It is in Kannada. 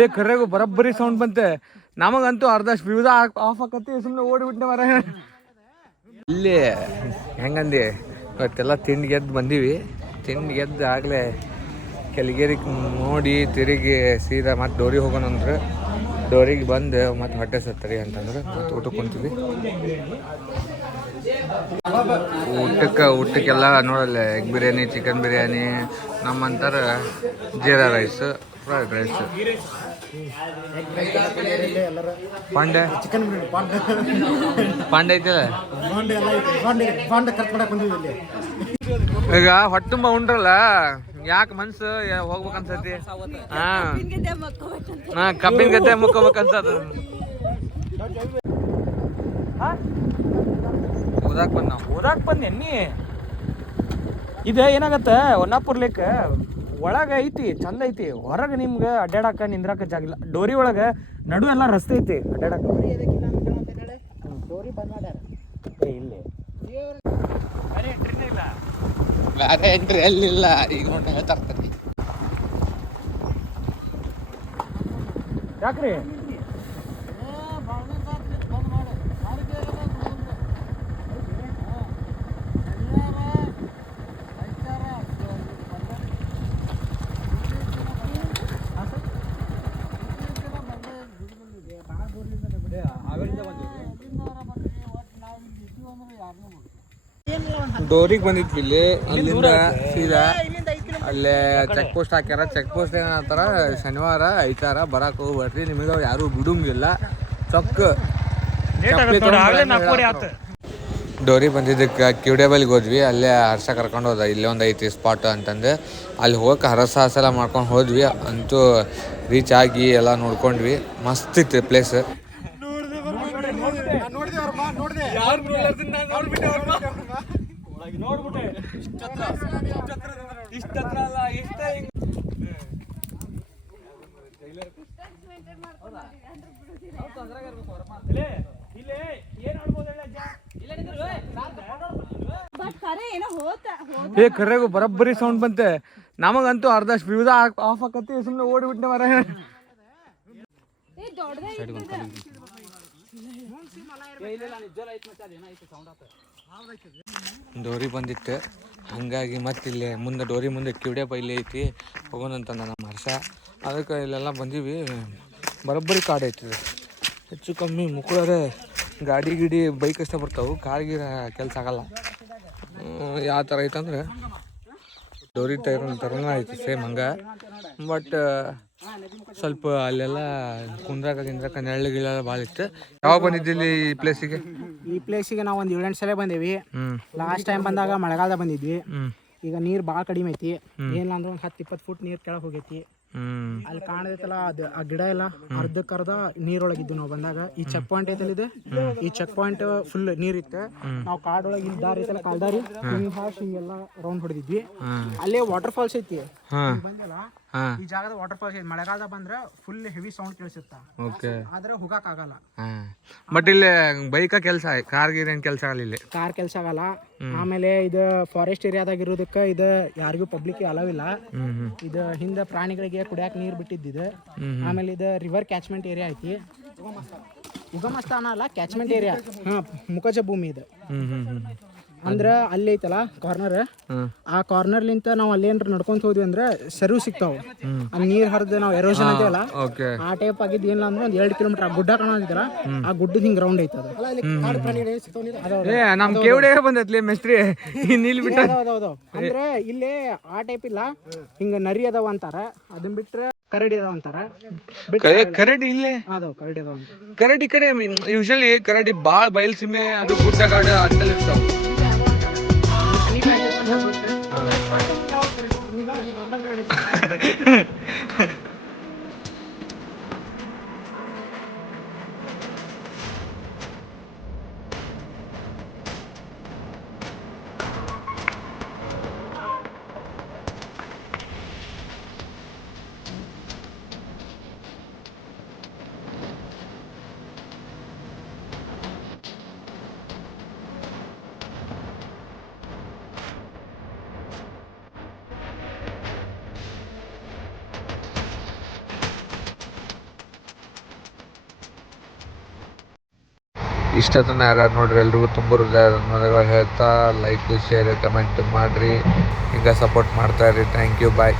ಏ ಕರೆಗೂ ಬರಬ್ಬರಿ ಸೌಂಡ್ ಬಂತೆ. ನಮಗಂತೂ ಅರ್ಧಷ್ಟು ಫ್ಯೂಸ್ ಆಫ್ ಆಕತಿ, ಸುಮ್ಮನೆ ಓಡಿಬಿಟ್ಟೆ ಮರ. ಇಲ್ಲಿ ಹೆಂಗಂದಿ ಇವತ್ತೆಲ್ಲ ತಿಂಡಿ ಗೆದ್ದು ಬಂದೀವಿ. ತಿಂಡಿ ಗೆದ್ದು ಆಗಲೇ ಕೆಲಿಗೇರಿಗೆ ನೋಡಿ ತಿರುಗಿ ಸೀದಾ ಮತ್ತೆ ಡೋರಿಗೆ ಹೋಗೋಣ ಅಂದ್ರೆ ಡೋರಿಗೆ ಬಂದು ಮತ್ತೆ ಹೊಟ್ಟೆ ಸತ್ತರಿ ಅಂತಂದ್ರೆ ಮತ್ತೆ ಊಟಕ್ಕೆ ಕುಂತೀವಿ. ಊಟಕ್ಕೆಲ್ಲ ನೋಡಲ್ಲ, ಎಗ್ ಬಿರಿಯಾನಿ, ಚಿಕನ್ ಬಿರಿಯಾನಿ, ನಮ್ಮಂತಾರ ಜೀರಾ ರೈಸ್, ಫ್ರೈಡ್ ರೈಸ್, ಪಾಂಡೆ ಪಾಂಡೆ ಐತಲ್ಲ. ಈಗ ಹೊಟ್ಟೆ ತುಂಬ ಉಂಡ್ರಲ್ಲ, ಯಾಕೆ ಮನ್ಸು ಹೋಗ್ಬೇಕನ್ಸತಿ. ಕಬ್ಬಿನ ಗದ್ದೆ ಮುಕ್ಕೋಬೇಕನ್ಸದ. ಓದಾಕ್ ಬಂದೆ ನೀ. ಇದು ಏನಾಗತ್ತ, ಹೊನ್ನಾಪುರ್ ಲೇಕ್ ಒಳಗೆ ಐತಿ, ಚಂದ ಐತಿ. ಹೊರಗೆ ನಿಮ್ಗೆ ಅಡ್ಡಾಡಕ ನಿಂದ್ರಾಕ ಜಾಗಿಲ್ಲ. ಡೋರಿ ಒಳಗೆ ನಡು ಎಲ್ಲ ರಸ್ತೆ ಐತಿ ಅಡ್ಡಾಡಕ. ಇಲ್ಲಿ ಬೇರೆ ಎಂಟ್ರಿ ಎಲ್ಲಿಲ್ಲ. ಈಗ ನೋಡಿ ಹೇಳ್ತಾರ್ತಾರೆ ಯಾಕ್ರಿ. ಡೋರಿಗೆ ಬಂದಿದ್ವಿ. ಇಲ್ಲಿ ಅಲ್ಲಿಂದ ಸೀದಾ ಅಲ್ಲೇ ಚೆಕ್ ಪೋಸ್ಟ್ ಹಾಕ್ಯಾರ. ಚೆಕ್ ಪೋಸ್ಟ್ ಏನಂತಾರ, ಶನಿವಾರ ಐತಾರ ಬರಕ್ಕೆ ಹೋಗ್ಬರ್ರಿ, ನಿಮಗೆ ಯಾರು ಬಿಡಂಗಿಲ್ಲ. ಡೋರಿ ಬಂದಿದ್ದಕ್ಕೆ ಕ್ಯೂಡೇಬಲ್ಗೆ ಹೋದ್ವಿ. ಅಲ್ಲೇ ಹರ್ಷ ಕರ್ಕೊಂಡು ಹೋದ, ಇಲ್ಲೇ ಒಂದು ಐತಿ ಸ್ಪಾಟ್ ಅಂತಂದು. ಅಲ್ಲಿ ಹೋಗಕ್ಕೆ ಹರಸಾಹಸ ಎಲ್ಲ ಮಾಡ್ಕೊಂಡು ಹೋದ್ವಿ. ಅಂತೂ ರೀಚ್ ಆಗಿ ಎಲ್ಲ ನೋಡ್ಕೊಂಡ್ವಿ. ಮಸ್ತ್ ಇತ್ತು ಪ್ಲೇಸ್. ಏ ಕರೆಗೂ ಬರಬ್ಬರಿ ಸೌಂಡ್ ಬಂತೆ. ನಮಗಂತೂ ಅರ್ಧಷ್ಟು ಫ್ಯೂಸ್ ಆಫ್ ಆಕತಿ, ಸುಮ್ಮನೆ ಓಡಿಬಿಟ್ಟೆ ಮರ. ಡೋರಿ ಬಂದಿತ್ತು, ಹಂಗಾಗಿ ಮತ್ತೆ ಇಲ್ಲಿ ಮುಂದೆ ಡೋರಿ ಮುಂದೆ ಕಿವಿಡೆ ಪೈಲಿ ಐತಿ, ಹೋಗೋಣಂತಂದ ನಮ್ಮ ಹರ್ಷ. ಅದಕ್ಕೆ ಇಲ್ಲೆಲ್ಲ ಬಂದೀವಿ. ಬರೋಬ್ಬರಿ ಕಾಡು ಐತಿ. ಹೆಚ್ಚು ಕಮ್ಮಿ ಮುಕ್ಕಳರೆ ಗಾಡಿ ಗಿಡಿ ಬೈಕ್ ಅಷ್ಟೇ ಬರ್ತಾವೆ, ಕಾರ್ಗಿರ ಕೆಲಸ ಆಗಲ್ಲ. ಯಾವ ಥರ ಐತಂದ್ರೆ ಡೋರಿ ಥರನೇ ಐತಿ ಸೇಮ್ ಹಂಗೆ. ಬಟ್ ಸ್ವಲ್ಪ ಅಲ್ಲೆಲ್ಲ ಕುಂದ್ರಾಕ ನೆರಳು ಗಿಳೆಲ್ಲ ಭಾಳ ಇತ್ತು. ಯಾವಾಗ ಬಂದಿದ್ದಿಲ್ಲಿ ಈ ಪ್ಲೇಸಿಗೆ? ಈ ಪ್ಲೇಸಿಗೆ ನಾವು ಒಂದು 7-8 ಸಲ ಬಂದೇವಿ. ಲಾಸ್ಟ್ ಟೈಮ್ ಬಂದಾಗ ಮಳೆಗಾಲದಾಗ ಬಂದಿದ್ವಿ. ಈಗ ನೀರು ಭಾಳ ಕಡಿಮೆ ಐತಿ. ಏನಿಲ್ಲ ಅಂದ್ರೆ ಒಂದು 10-20 ಫುಟ್ ನೀರು ಕೆಳಗೆ ಹೋಗೈತಿ. ಅಲ್ಲಿ ಕಾಣದೈತಲ್ಲ, ಅದು ಆ ಗಿಡ ಎಲ್ಲ ಅರ್ಧಕ್ಕರ್ಧ ನೀರೊಳಗಿದ್ದು ನಾವು ಬಂದಾಗ. ಈ ಚೆಕ್ ಪಾಯಿಂಟ್ ಐತಲ್ಲ, ಇದು ಈ ಚೆಕ್ ಪಾಯಿಂಟ್ ಫುಲ್ ನೀರಿತ್ತು. ನಾವು ಕಾಡೊಳಗೆ ಇಲ್ಲಿ ದಾರಿ ಐತಲ್ಲ, ಕಾಲ್ದಾರಿ ಹಿಂಗೆಲ್ಲ ರೌಂಡ್ ಹೊಡೆದಿದ್ವಿ. ಅಲ್ಲೇ ವಾಟರ್ ಫಾಲ್ಸ್ ಐತಿ. ಬಂದಲ್ಲ ಈ ಜಾಗದ ವಾಟರ್ ಫಾಲ್ಸ್ ಐತಿ. ಮಳೆಗಾಲದಾಗ ಬಂದ್ರೆ ಫುಲ್ ಹೆವಿ ಸೌಂಡ್ ಕೇಳಿಸುತ್ತ, ಆದ್ರೆ ಹೋಗಕ್ ಆಗಲ್ಲ. ಬಟ್ ಇಲ್ಲಿ ಬೈಕ ಕೆಲಸ, ಕಾರ್ ಗೀರ್ ಏನ್ ಕೆಲಸ ಆಗಲ್ಲ. ಇಲ್ಲಿ ಕಾರ್ ಕೆಲಸ ಆಗಲ್ಲ. ಆಮೇಲೆ ಇದು ಫಾರೆಸ್ಟ್ ಏರಿಯಾದಾಗ ಇರೋದಕ್ಕೆ ಇದು ಯಾರಿಗೂ ಪಬ್ಲಿಕ್ ಅಲವ್ ಇಲ್ಲ. ಇದು ಹಿಂದೆ ಪ್ರಾಣಿಗಳಿಗೆ ಕುಡಿಯಾಕ ನೀರು ಬಿಟ್ಟಿದ್ದು. ಆಮೇಲೆ ಇದು ರಿವರ್ ಕ್ಯಾಚ್ಮೆಂಟ್ ಏರಿಯಾ ಐತಿ. ಉಗಮಸ್ಥಾನ ಅಲ್ಲ, ಕ್ಯಾಚ್ಮೆಂಟ್ ಏರಿಯಾ. ಮುಖಜ ಭೂಮಿ ಇದು. ಅಂದ್ರೆ ಅಲ್ಲಿ ಐತಲ್ಲ ಕಾರ್ನರ್, ಆ ಕಾರ್ನರ್ಲಿಂತ ನಾವು ಅಲ್ಲೇನ್ರ ನಡ್ಕೊಂತ ಹೋದ್ವಿ ಅಂದ್ರೆ ಸರು ಸಿಗ್ತಾವ. ಅಲ್ಲಿ ನೀರ್ ಹರಿದು ನಾವು ಎರೋಷನ್ ಅಂತೀವಲ್ಲ, ಆ ಟೈಪ್ ಆಗಿದ್ದು. ಏನಿಲ್ಲ ಅಂದ್ರೆ ಒಂದು 2 ಕಿಲೋಮೀಟರ್ ಗುಡ್ಡ ಕಾಣಿಲ್ಲ, ಆ ಗುಡ್ಡದ ಹಿಂಗ್ ರೌಂಡ್ ಐತದ. ಅಂದ್ರೆ ಇಲ್ಲಿ ಆ ಟೈಪ್ ಇಲ್ಲ, ಹಿಂಗ ನರಿ ಅದಾವ ಅಂತಾರ. ಅದನ್ ಬಿಟ್ರೆ ಕರಡಿ ಅದಾವ ಅಂತಾರ. ಕರಡಿ ಇಲ್ಲೇ ಅದಾವ, ಕರಡಿ ಅದಾವ. ಕರಡಿ ಕಡೆ ಯೂಶಲಿ ಕರಡಿ ಬಾಳ ಬಯಲ್ಸೀಮೆ, ಅದು ಗುಡ್ಡ ಕಾಡ ಅಡ್ಡಲ್ಲಿ ಇರ್ತಾವ. ಇಷ್ಟತನ ಯಾರು ನೋಡ್ರಿ ಎಲ್ರಿಗೂ ತುಂಬ ಹೃದಯದ ಹೇಳ್ತಾ ಲೈಕ್ ಶೇರ್ ಕಮೆಂಟ್ ಮಾಡಿರಿ, ಈಗ ಸಪೋರ್ಟ್ ಮಾಡ್ತಾಯಿರಿ. Thank you, bye.